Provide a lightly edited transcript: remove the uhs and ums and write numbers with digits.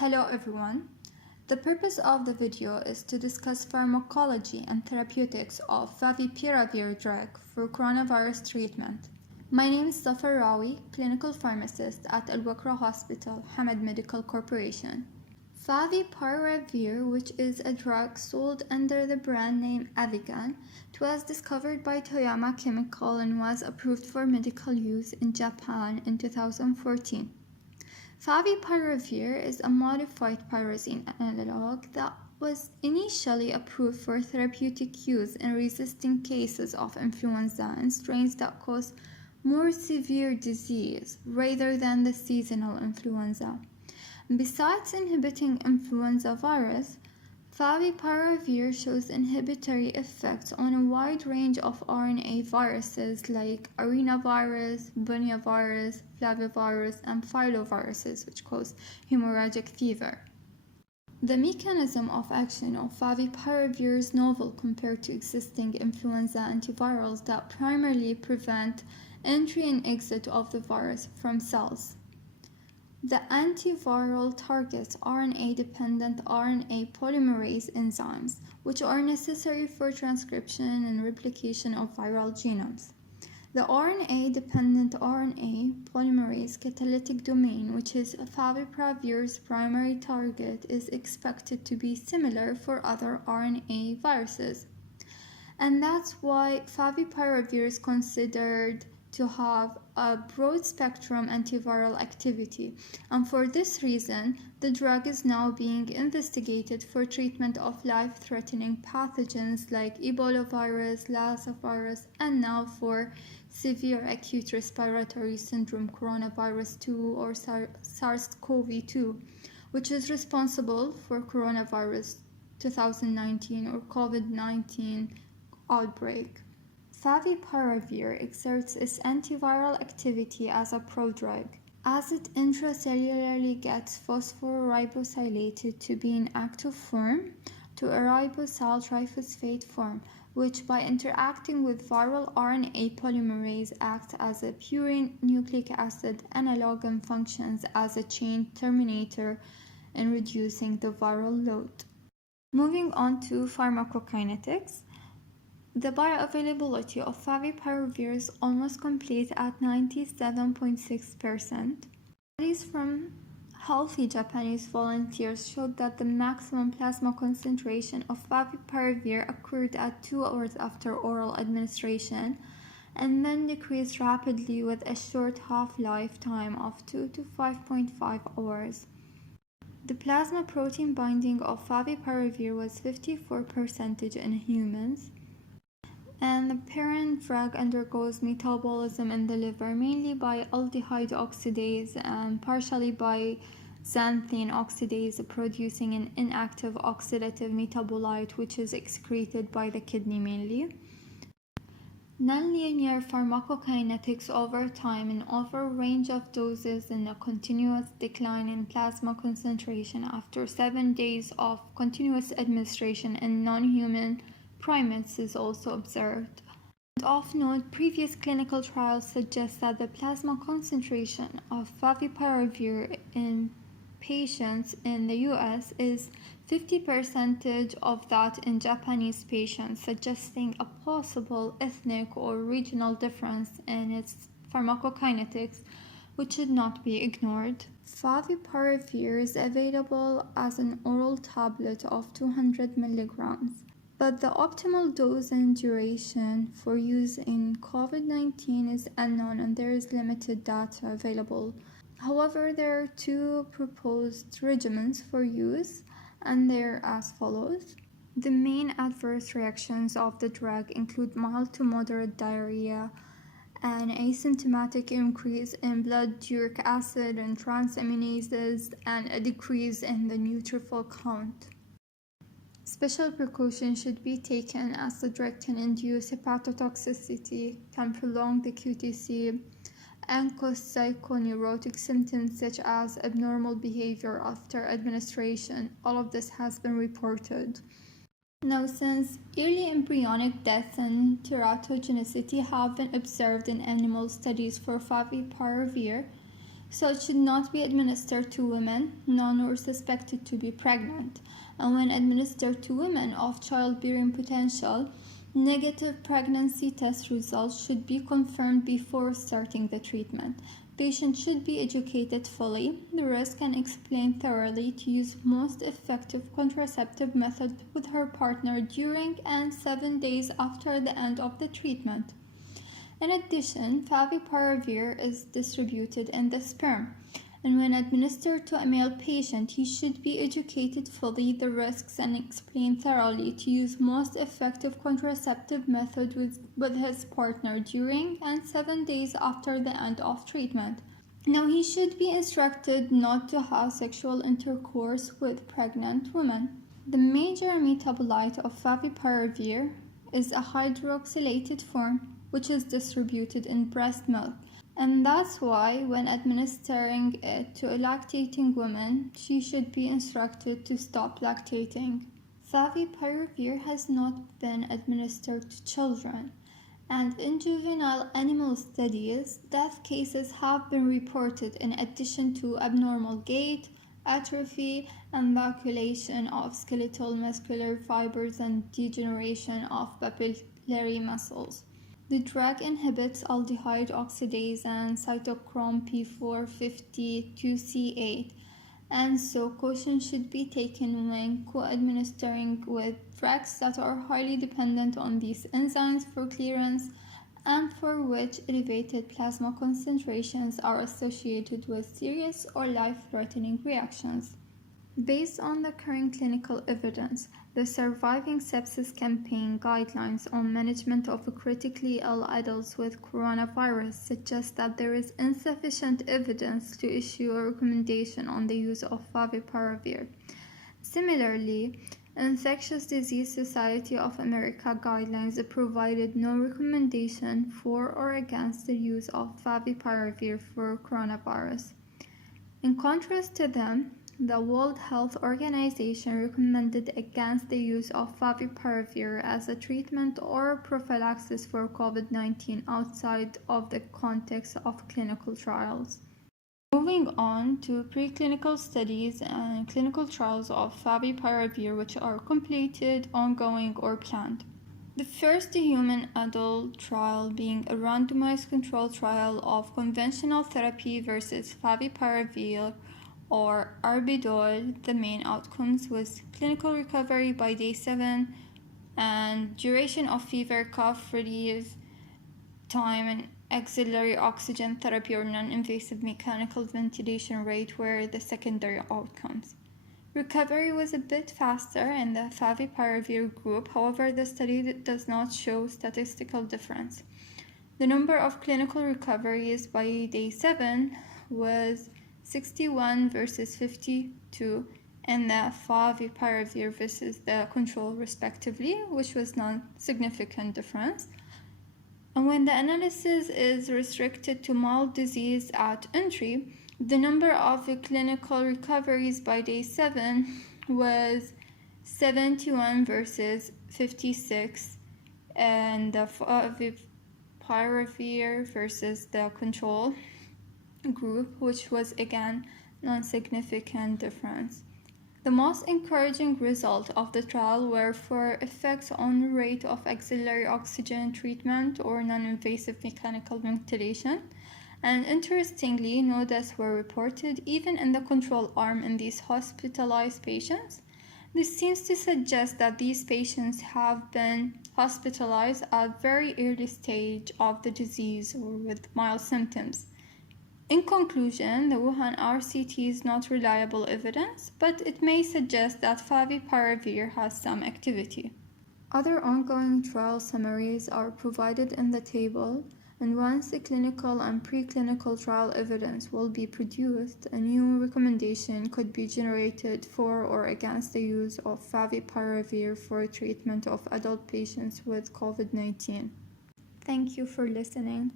Hello everyone. The purpose of the video is to discuss pharmacology and therapeutics of favipiravir drug for coronavirus treatment. My name is Safar Rawi, clinical pharmacist at Al Wakra Hospital, Hamad Medical Corporation. Favipiravir, which is a drug sold under the brand name Avigan, was discovered by Toyama Chemical and was approved for medical use in Japan in 2014. Favipiravir is a modified pyrazine analog that was initially approved for therapeutic use in resistant cases of influenza and strains that cause more severe disease rather than the seasonal influenza. Besides inhibiting influenza virus, favipiravir shows inhibitory effects on a wide range of RNA viruses like arenavirus, bunyavirus, flavivirus, and filoviruses, which cause hemorrhagic fever. The mechanism of action of favipiravir is novel compared to existing influenza antivirals that primarily prevent entry and exit of the virus from cells. The antiviral targets RNA-dependent RNA polymerase enzymes, which are necessary for transcription and replication of viral genomes. The RNA-dependent RNA polymerase catalytic domain, which is favipiravir's primary target, is expected to be similar for other RNA viruses. And that's why favipiravir is considered to have a broad-spectrum antiviral activity, and for this reason, the drug is now being investigated for treatment of life-threatening pathogens like Ebola virus, Lassa virus, and now for severe acute respiratory syndrome coronavirus 2 or SARS-CoV-2, which is responsible for coronavirus 2019 or COVID-19 outbreak. Favipiravir exerts its antiviral activity as a prodrug, as it intracellularly gets phosphoribosylated to be in active form to a ribosyl triphosphate form, which by interacting with viral RNA polymerase acts as a purine nucleic acid analog and functions as a chain terminator in reducing the viral load. Moving on to pharmacokinetics. The bioavailability of favipiravir is almost complete at 97.6%. Studies from healthy Japanese volunteers showed that the maximum plasma concentration of favipiravir occurred at 2 hours after oral administration and then decreased rapidly with a short half-life time of 2 to 5.5 hours. The plasma protein binding of favipiravir was 54% in humans, and the parent drug undergoes metabolism in the liver mainly by aldehyde oxidase and partially by xanthine oxidase, producing an inactive oxidative metabolite which is excreted by the kidney mainly. Nonlinear pharmacokinetics over time and over a range of doses and a continuous decline in plasma concentration after 7 days of continuous administration in non-human primates is also observed. And of note, previous clinical trials suggest that the plasma concentration of favipiravir in patients in the US is 50% of that in Japanese patients, suggesting a possible ethnic or regional difference in its pharmacokinetics, which should not be ignored. Favipiravir is available as an oral tablet of 200 milligrams. But the optimal dose and duration for use in COVID-19 is unknown and there is limited data available. However, there are 2 proposed regimens for use and they're as follows. The main adverse reactions of the drug include mild to moderate diarrhea, an asymptomatic increase in blood uric acid and transaminases, and a decrease in the neutrophil count. Special precautions should be taken as the drug can induce hepatotoxicity, can prolong the QTc, and cause psychoneurotic symptoms such as abnormal behavior after administration. All of this has been reported. Now, since early embryonic death and teratogenicity have been observed in animal studies for favipiravir, So it should not be administered to women known or suspected to be pregnant. And when administered to women of childbearing potential, negative pregnancy test results should be confirmed before starting the treatment. Patients should be educated fully, the risk, and explained thoroughly to use most effective contraceptive method with her partner during and 7 days after the end of the treatment. In addition, favipiravir is distributed in the sperm, and when administered to a male patient, he should be educated fully the risks and explained thoroughly to use most effective contraceptive method with his partner during and 7 days after the end of treatment. Now, he should be instructed not to have sexual intercourse with pregnant women. The major metabolite of favipiravir is a hydroxylated form, which is distributed in breast milk. And that's why when administering it to a lactating woman, she should be instructed to stop lactating. Favipiravir has not been administered to children, and in juvenile animal studies, death cases have been reported in addition to abnormal gait, atrophy, and calculation of skeletal muscular fibers and degeneration of papillary muscles. The drug inhibits aldehyde oxidase and cytochrome P450 and so caution should be taken when co-administering with drugs that are highly dependent on these enzymes for clearance and for which elevated plasma concentrations are associated with serious or life-threatening reactions. Based on the current clinical evidence, the Surviving Sepsis Campaign guidelines on management of critically ill adults with coronavirus suggest that there is insufficient evidence to issue a recommendation on the use of favipiravir. Similarly, Infectious Disease Society of America guidelines provided no recommendation for or against the use of favipiravir for coronavirus. In contrast to them, the World Health Organization recommended against the use of favipiravir as a treatment or prophylaxis for COVID-19 outside of the context of clinical trials. Moving on to preclinical studies and clinical trials of favipiravir which are completed, ongoing, or planned. The first human adult trial being a randomized controlled trial of conventional therapy versus favipiravir or Arbidol. The main outcomes was clinical recovery by day 7 and duration of fever, cough relief, time, and auxiliary oxygen therapy or non-invasive mechanical ventilation rate were the secondary outcomes. Recovery was a bit faster in the favipiravir group, however the study does not show statistical difference. The number of clinical recoveries by day 7 was 61 versus 52 in the favipiravir versus the control respectively, which was not significant difference. And when the analysis is restricted to mild disease at entry, the number of clinical recoveries by day 7 was 71 versus 56 and the favipiravir versus the control group, which was again non-significant difference. The most encouraging result of the trial were for effects on the rate of auxiliary oxygen treatment or non-invasive mechanical ventilation, and interestingly, no deaths were reported even in the control arm in these hospitalized patients. This seems to suggest that these patients have been hospitalized at very early stage of the disease or with mild symptoms. In conclusion, the Wuhan RCT is not reliable evidence, but it may suggest that favipiravir has some activity. Other ongoing trial summaries are provided in the table, and once the clinical and preclinical trial evidence will be produced, a new recommendation could be generated for or against the use of favipiravir for treatment of adult patients with COVID-19. Thank you for listening.